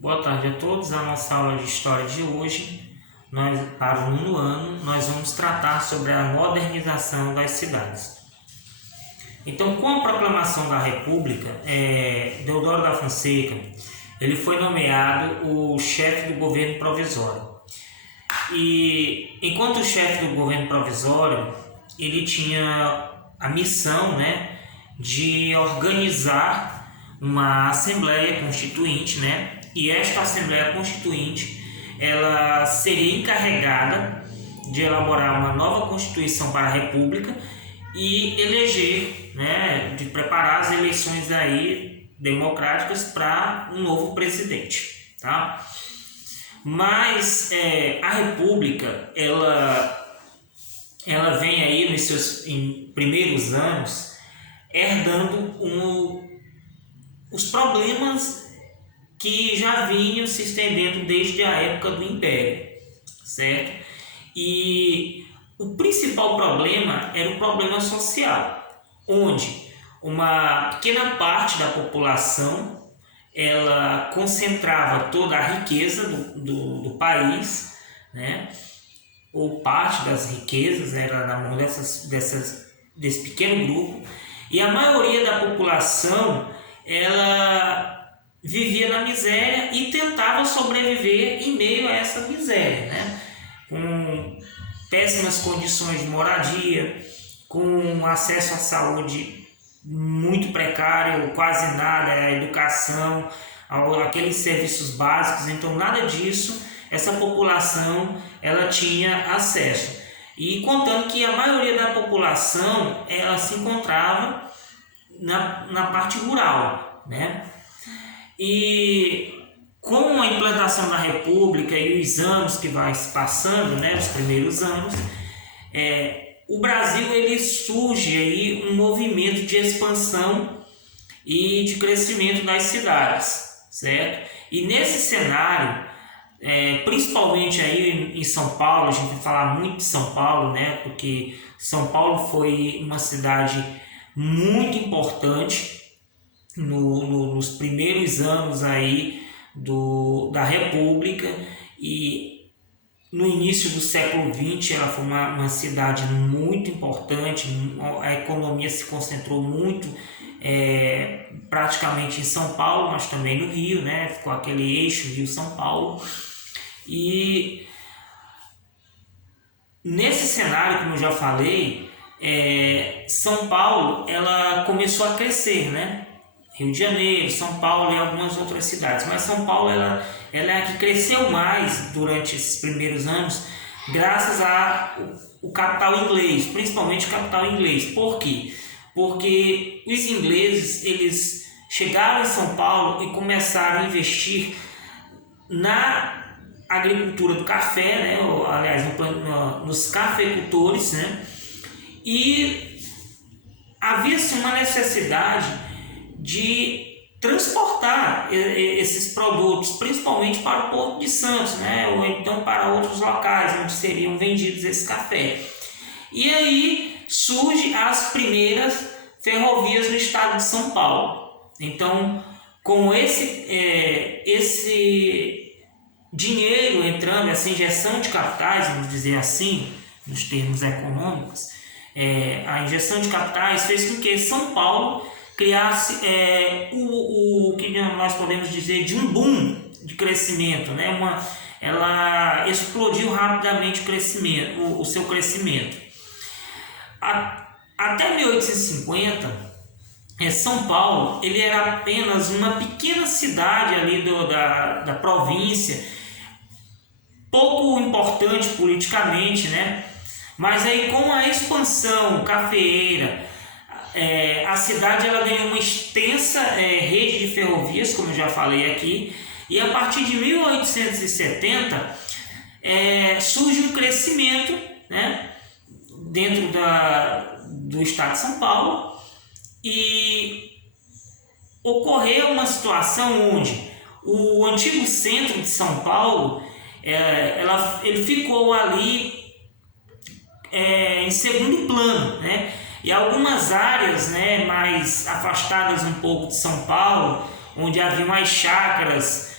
Boa tarde a todos. A nossa aula de História de hoje, para o 9º ano, nós vamos tratar sobre a modernização das cidades. Então, com a proclamação da República, Deodoro da Fonseca, ele foi nomeado o chefe do governo provisório. E, enquanto chefe do governo provisório, ele tinha a missão, de organizar uma Assembleia Constituinte, E esta Assembleia Constituinte, ela seria encarregada de elaborar uma nova Constituição para a República e eleger, de preparar as eleições aí democráticas para um novo presidente, tá? Mas a República, ela vem aí nos seus primeiros anos herdando os problemas que já vinham se estendendo desde a época do Império, certo? E o principal problema era o problema social, onde uma pequena parte da população ela concentrava toda a riqueza do país, ou parte das riquezas era na mão desse pequeno grupo, e a maioria da população ela vivia na miséria e tentava sobreviver em meio a essa miséria, com péssimas condições de moradia, com acesso à saúde muito precário, quase nada, a educação, aqueles serviços básicos. Então nada disso essa população ela tinha acesso. E contando que a maioria da população ela se encontrava na parte rural, E com a implantação da República e os anos que vai se passando, os primeiros anos, o Brasil ele surge aí um movimento de expansão e de crescimento das cidades, certo? E nesse cenário, principalmente aí em São Paulo, a gente vai falar muito de São Paulo, porque São Paulo foi uma cidade muito importante nos primeiros anos aí da República, e no início do século XX ela foi uma cidade muito importante. A economia se concentrou muito praticamente em São Paulo, mas também no Rio, ficou aquele eixo Rio-São Paulo. E nesse cenário, como eu já falei, São Paulo ela começou a crescer, Rio de Janeiro, São Paulo e algumas outras cidades, mas São Paulo ela é a que cresceu mais durante esses primeiros anos, graças ao capital inglês, principalmente o capital inglês. Por quê? Porque os ingleses eles chegaram em São Paulo e começaram a investir na agricultura do café, aliás, nos cafeicultores, E havia-se uma necessidade de transportar esses produtos, principalmente para o Porto de Santos, ou então para outros locais onde seriam vendidos esse café. E aí surgem as primeiras ferrovias no estado de São Paulo. Então, com esse dinheiro entrando, essa injeção de capitais, vamos dizer assim, nos termos econômicos, a injeção de capitais fez com que São Paulo criasse o que nós podemos dizer de um boom de crescimento, ela explodiu rapidamente o seu crescimento. Até 1850, São Paulo ele era apenas uma pequena cidade ali da província, pouco importante politicamente, Mas aí com a expansão cafeeira, a cidade ela ganhou uma extensa rede de ferrovias, como eu já falei aqui, e a partir de 1870 surge um crescimento, dentro do estado de São Paulo, e ocorreu uma situação onde o antigo centro de São Paulo ele ficou ali em segundo plano, E algumas áreas, mais afastadas um pouco de São Paulo, onde havia mais chácaras,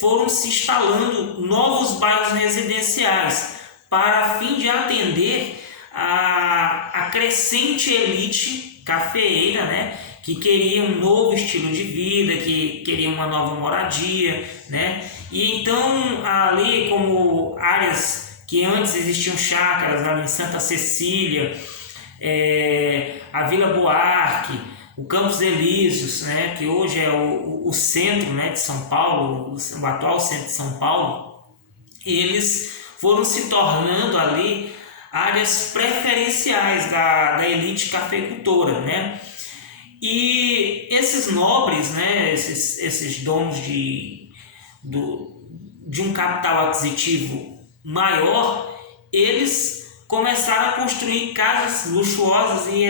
foram se instalando novos bairros residenciais para fim de atender a crescente elite cafeeira, né, que queria um novo estilo de vida, que queria uma nova moradia, né? E então ali, como áreas que antes existiam chácaras, ali em Santa Cecília, a Vila Buarque, o Campos Elíseos, né, que hoje é o centro, né, de São Paulo, o atual centro de São Paulo, eles foram se tornando ali áreas preferenciais da elite cafeicultora, né? E esses nobres, né, esses donos de um capital aquisitivo maior, eles começaram a construir casas luxuosas e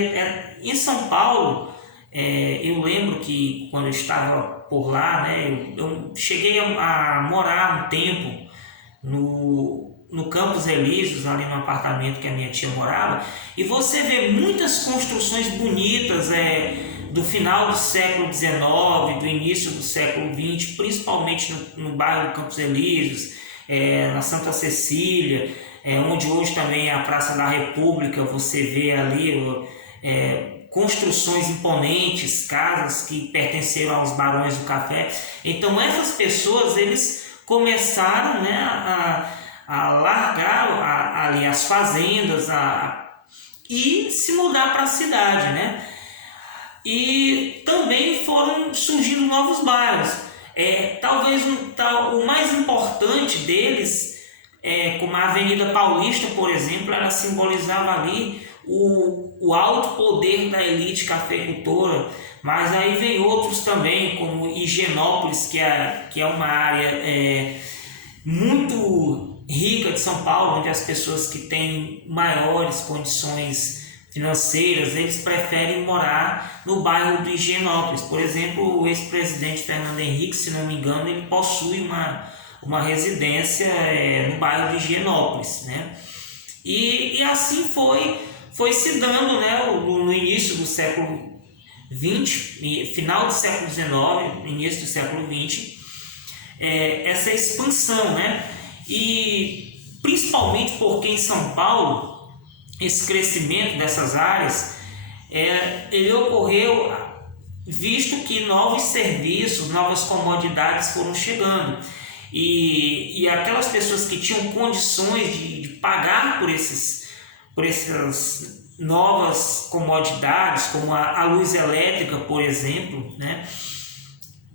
em São Paulo. Eu lembro que quando eu estava por lá, né, eu cheguei a morar um tempo no Campos Elíseos, ali no apartamento que a minha tia morava, e você vê muitas construções bonitas do final do século XIX, do início do século XX, principalmente no bairro do Campos Elíseos, na Santa Cecília, onde hoje também é a Praça da República. Você vê ali construções imponentes, casas que pertenceram aos barões do café. Então essas pessoas, eles começaram, né, a largar ali as fazendas e se mudar para a cidade, né? E também foram surgindo novos bairros. Talvez o mais importante deles, como a Avenida Paulista, por exemplo, ela simbolizava ali o alto poder da elite cafeicultora, mas aí vem outros também, como Higienópolis, que é uma área muito rica de São Paulo, onde as pessoas que têm maiores condições financeiras, eles preferem morar no bairro do Higienópolis. Por exemplo, o ex-presidente Fernando Henrique, se não me engano, ele possui uma residência no bairro de Higienópolis, né? E assim foi se dando, né, no início do século XX, final do século XIX, início do século XX, essa expansão, né? E principalmente porque em São Paulo esse crescimento dessas áreas ele ocorreu visto que novos serviços, novas comodidades foram chegando, e aquelas pessoas que tinham condições de pagar por essas novas comodidades, como a luz elétrica, por exemplo, né,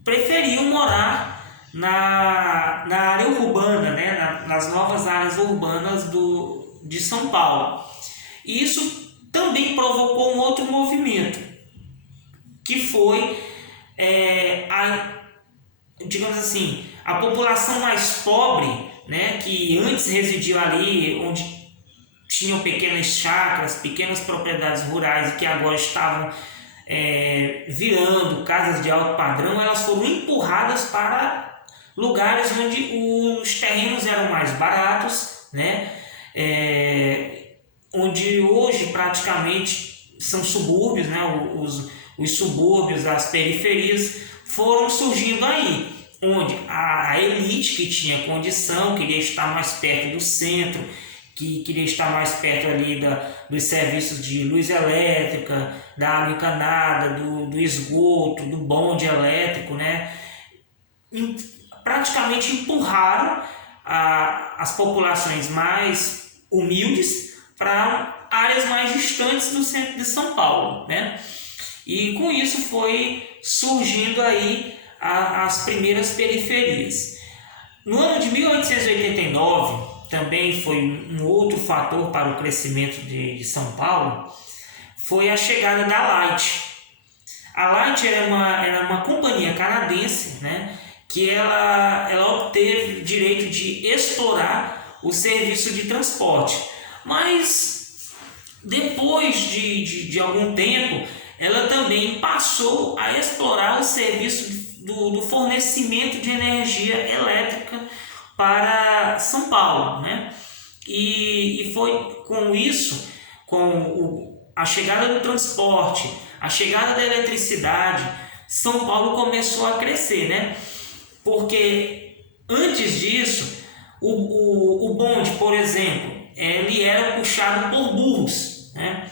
preferiam morar na área urbana, né, nas novas áreas urbanas de São Paulo. E isso também provocou um outro movimento, que foi digamos assim, a população mais pobre, né, que antes residia ali onde tinham pequenas chácaras, pequenas propriedades rurais, e que agora estavam virando casas de alto padrão, elas foram empurradas para lugares onde os terrenos eram mais baratos, né? Onde hoje praticamente são subúrbios, né? Os subúrbios, as periferias foram surgindo aí, onde a elite que tinha condição queria estar mais perto do centro, que queria estar mais perto ali dos serviços de luz elétrica, da água encanada, do esgoto, do bonde elétrico, né? Praticamente empurraram as populações mais humildes para áreas mais distantes do centro de São Paulo, né? E com isso foi surgindo aí as primeiras periferias. No ano de 1889, também foi um outro fator para o crescimento de São Paulo, foi a chegada da Light. A Light era uma companhia canadense, né, que ela obteve o direito de explorar o serviço de transporte. Mas depois de algum tempo, ela também passou a explorar o serviço do fornecimento de energia elétrica para São Paulo, né? E foi com isso, a chegada do transporte, a chegada da eletricidade, São Paulo começou a crescer, né? porque antes disso, o bonde, por exemplo, ele era puxado por burros, né?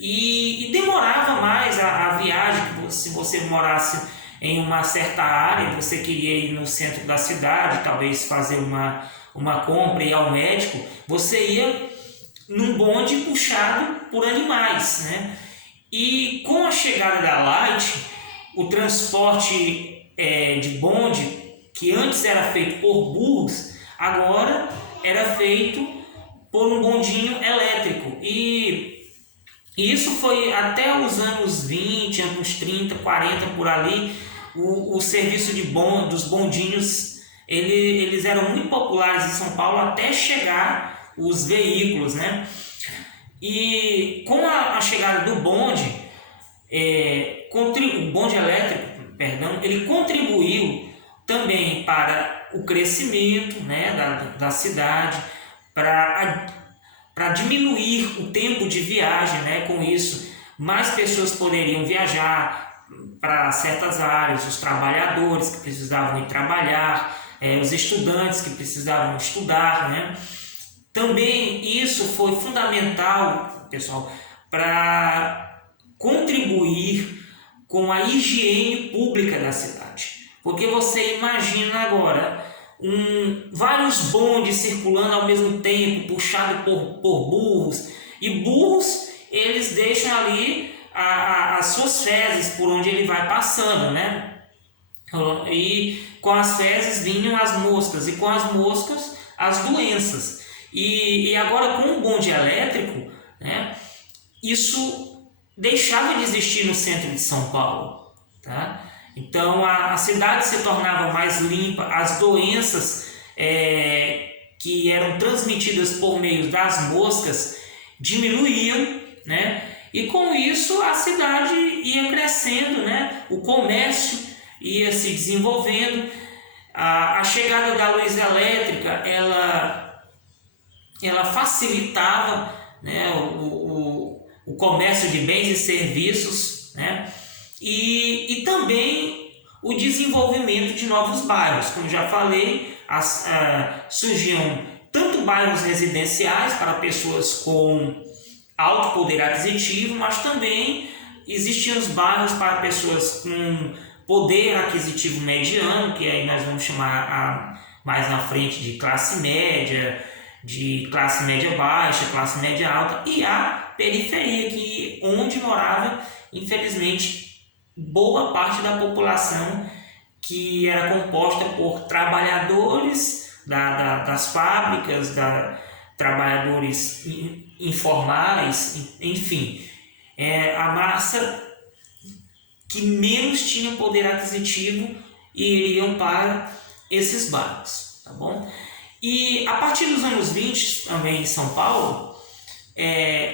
E demorava mais a viagem. Se você morasse em uma certa área, você queria ir no centro da cidade, talvez fazer uma compra e ir ao médico, você ia num bonde puxado por animais, né? E com a chegada da Light, o transporte de bonde, que antes era feito por burros, agora era feito por um bondinho elétrico. E isso foi até os anos 20, anos 30, 40, por ali, o serviço dos bondinhos, eles eram muito populares em São Paulo até chegar os veículos, né? E com a chegada do bonde, o bonde elétrico, perdão, ele contribuiu também para o crescimento, né, da cidade, para diminuir o tempo de viagem, né? Com isso, mais pessoas poderiam viajar para certas áreas, os trabalhadores que precisavam ir trabalhar, os estudantes que precisavam estudar, né? Também isso foi fundamental, pessoal, para contribuir com a higiene pública da cidade. Porque você imagina agora vários bondes circulando ao mesmo tempo, puxado por burros, e burros, eles deixam ali as suas fezes por onde ele vai passando, né? E com as fezes vinham as moscas, e com as moscas as doenças. E agora com o bonde elétrico, né, isso deixava de existir no centro de São Paulo, tá? Então a cidade se tornava mais limpa, as doenças que eram transmitidas por meio das moscas diminuíam, né? E com isso a cidade ia crescendo, né? O comércio ia se desenvolvendo. A chegada da luz elétrica, ela facilitava, né, o comércio de bens e serviços, né? E também o desenvolvimento de novos bairros. Como já falei, surgiam tanto bairros residenciais para pessoas com alto poder aquisitivo, mas também existiam os bairros para pessoas com poder aquisitivo mediano, que aí nós vamos chamar mais na frente de classe média baixa, classe média alta, e a periferia, onde morava, infelizmente, boa parte da população, que era composta por trabalhadores das fábricas, trabalhadores informais, enfim, a massa que menos tinha poder aquisitivo e iriam para esses bairros, tá bom? E a partir dos anos 20, também em São Paulo,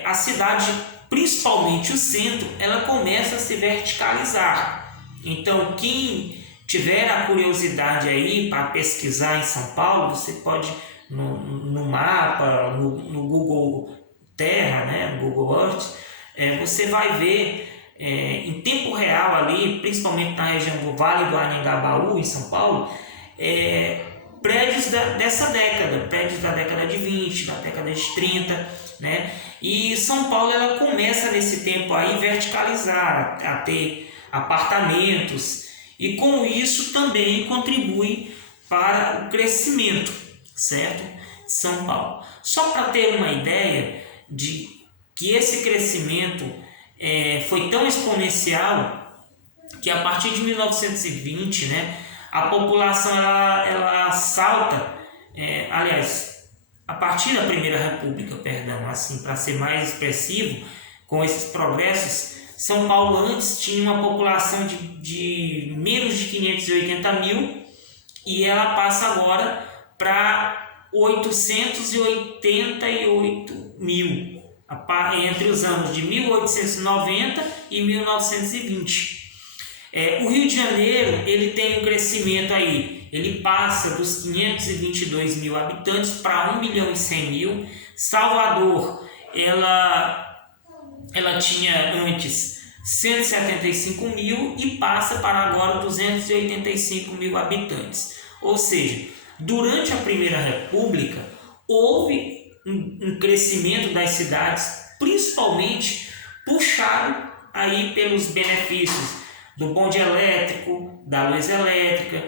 a cidade, principalmente o centro, ela começa a se verticalizar. Então, quem tiver a curiosidade aí para pesquisar em São Paulo, você pode no mapa, no Google Terra, né, no Google Earth, você vai ver em tempo real ali, principalmente na região do Vale do Anhangabaú, em São Paulo, prédios dessa década, prédios da década de 20, da década de 30, né? E São Paulo, ela começa nesse tempo aí verticalizar, a ter apartamentos, e com isso também contribui para o crescimento, certo? De São Paulo. Só para ter uma ideia de que esse crescimento foi tão exponencial que a partir de 1920, né, a população ela salta, aliás, a partir da Primeira República, perdão, assim, para ser mais expressivo, com esses progressos, São Paulo antes tinha uma população de menos de 580 mil e ela passa agora para 888 mil, entre os anos de 1890 e 1920. O Rio de Janeiro, ele tem um crescimento aí, ele passa dos 522 mil habitantes para 1 milhão e 100 mil. Salvador, ela tinha antes 175 mil e passa para agora 285 mil habitantes. Ou seja, durante a Primeira República, houve um crescimento das cidades, principalmente puxado aí pelos benefícios do bonde elétrico, da luz elétrica,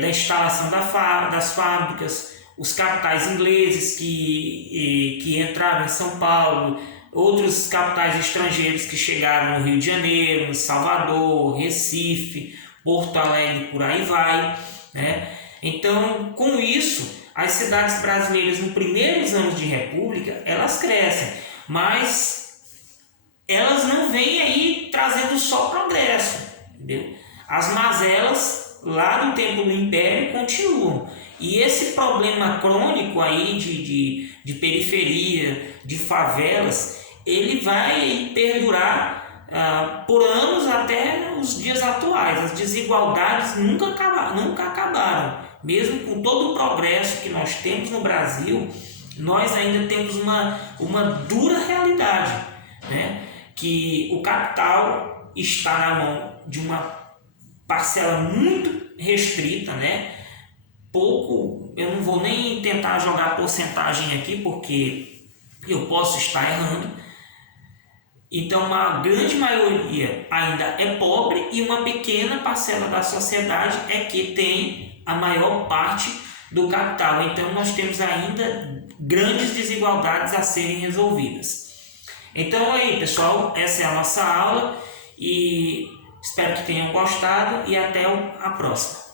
da instalação das fábricas, os capitais ingleses que entraram em São Paulo, outros capitais estrangeiros que chegaram no Rio de Janeiro, Salvador, Recife, Porto Alegre, por aí vai, né? Então, com isso, as cidades brasileiras nos primeiros anos de república, elas crescem, mas elas não vêm aí trazendo só progresso, entendeu? As mazelas lá do tempo do Império continuam. E esse problema crônico aí de periferia, de favelas, ele vai perdurar por anos até os dias atuais. As desigualdades nunca acabaram. Mesmo com todo o progresso que nós temos no Brasil, nós ainda temos uma dura realidade, né? Que o capital está na mão de uma parcela muito restrita, né? Pouco, eu não vou nem tentar jogar porcentagem aqui, porque eu posso estar errando. Então, uma grande maioria ainda é pobre e uma pequena parcela da sociedade é que tem a maior parte do capital. Então, nós temos ainda grandes desigualdades a serem resolvidas. Então, aí, pessoal, essa é a nossa aula e espero que tenham gostado e até a próxima.